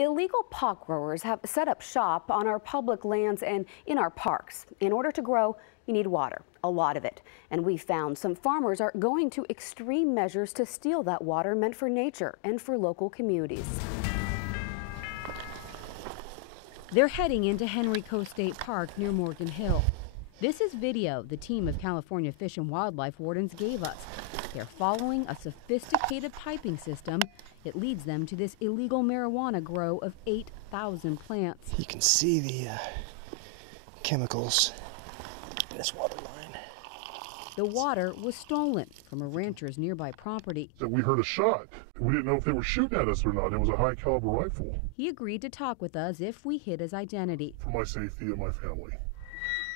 Illegal pot growers have set up shop on our public lands and in our parks. In order to grow, you need water, a lot of it. And we found some farmers are going to extreme measures to steal that water meant for nature and for local communities. They're heading into Henrico State Park near Morgan Hill. This is video the team of California Fish and Wildlife wardens gave us. They're following a sophisticated piping system. It leads them to this illegal marijuana grow of 8,000 plants. You can see the chemicals in this water line. The water was stolen from a rancher's nearby property. We heard a shot. We didn't know if they were shooting at us or not. It was a high caliber rifle. He agreed to talk with us if we hid his identity. For my safety and my family.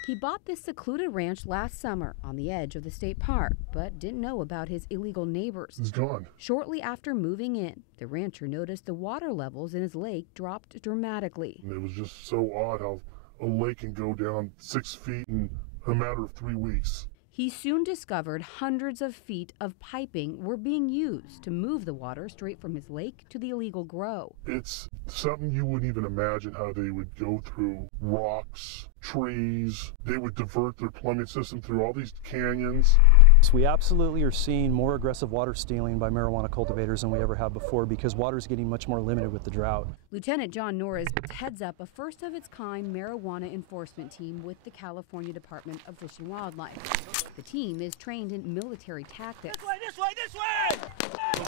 He bought this secluded ranch last summer on the edge of the state park, but didn't know about his illegal neighbors. It's gone. Shortly after moving in, the rancher noticed the water levels in his lake dropped dramatically. And it was just so odd how a lake can go down 6 feet in a matter of 3 weeks. He soon discovered hundreds of feet of piping were being used to move the water straight from his lake to the illegal grow. It's something you wouldn't even imagine how they would go through rocks, trees. They would divert their plumbing system through all these canyons. So we absolutely are seeing more aggressive water stealing by marijuana cultivators than we ever have before because water is getting much more limited with the drought. Lieutenant John Norris heads up a first-of-its-kind marijuana enforcement team with the California Department of Fish and Wildlife. The team is trained in military tactics. This way, this way!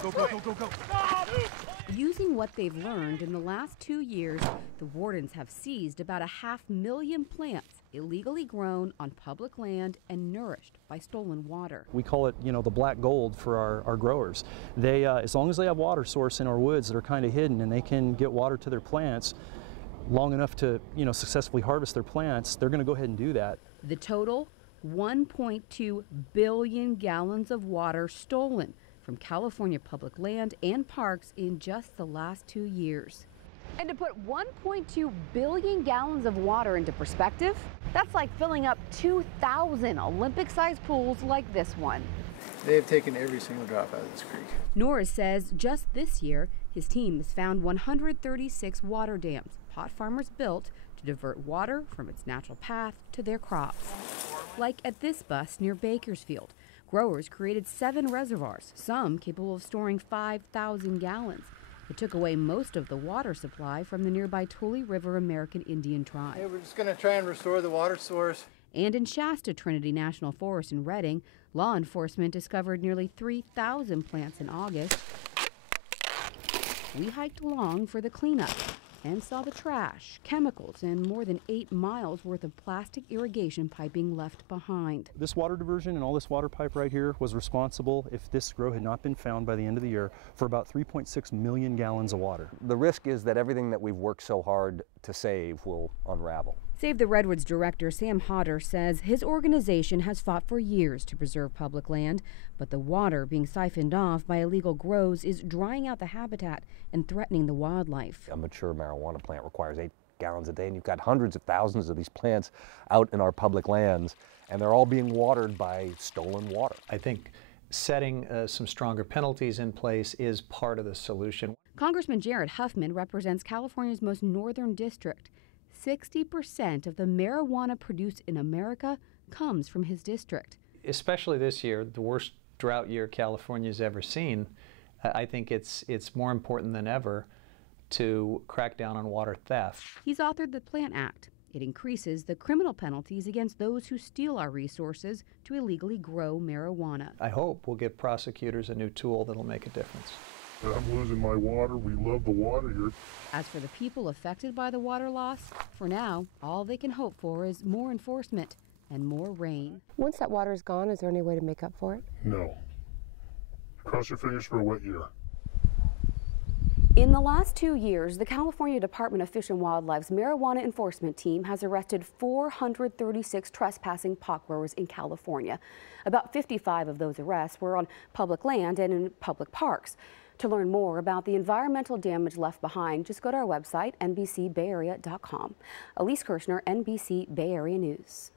Go. Using what they've learned in the last 2 years, the wardens have seized about 500,000 plants illegally grown on public land and nourished by stolen water. We call it, the black gold for our growers. They, as long as they have water source in our woods that are kind of hidden and they can get water to their plants long enough to, successfully harvest their plants, they're going to go ahead and do that. The total, 1.2 billion gallons of water stolen from California public land and parks in just the last 2 years. And to put 1.2 billion gallons of water into perspective, that's like filling up 2,000 Olympic-sized pools like this one. They have taken every single drop out of this creek. Norris says just this year, his team has found 136 water dams pot farmers built to divert water from its natural path to their crops. Like at this bus near Bakersfield, growers created 7 reservoirs, some capable of storing 5,000 gallons. It took away most of the water supply from the nearby Tule River American Indian tribe. Hey, we're just going to try and restore the water source. And in Shasta Trinity National Forest in Redding, law enforcement discovered nearly 3,000 plants in August. We hiked along for the cleanup and saw the trash, chemicals, and more than 8 miles worth of plastic irrigation piping left behind. This water diversion and all this water pipe right here was responsible, if this grow had not been found by the end of the year, for about 3.6 million gallons of water. The risk is that everything that we've worked so hard to save will unravel. Save the Redwoods director Sam Hodder says his organization has fought for years to preserve public land, but the water being siphoned off by illegal grows is drying out the habitat and threatening the wildlife. A mature marijuana plant requires 8 gallons a day, and you've got hundreds of thousands of these plants out in our public lands, and they're all being watered by stolen water. I think setting some stronger penalties in place is part of the solution. Congressman Jared Huffman represents California's most northern district. 60% of the marijuana produced in America comes from his district. Especially this year, the worst drought year California's ever seen, I think it's more important than ever to crack down on water theft. He's authored the Plant Act. It increases the criminal penalties against those who steal our resources to illegally grow marijuana. I hope we'll give prosecutors a new tool that'll make a difference. I'm losing my water. We love the water here. As for the people affected by the water loss, for now, all they can hope for is more enforcement and more rain. Once that water is gone, is there any way to make up for it? No. Cross your fingers for a wet year. In the last 2 years, the California Department of Fish and Wildlife's marijuana enforcement team has arrested 436 trespassing pot growers in California. About 55 of those arrests were on public land and in public parks. To learn more about the environmental damage left behind, just go to our website, NBCBayArea.com. Elise Kirshner, NBC Bay Area News.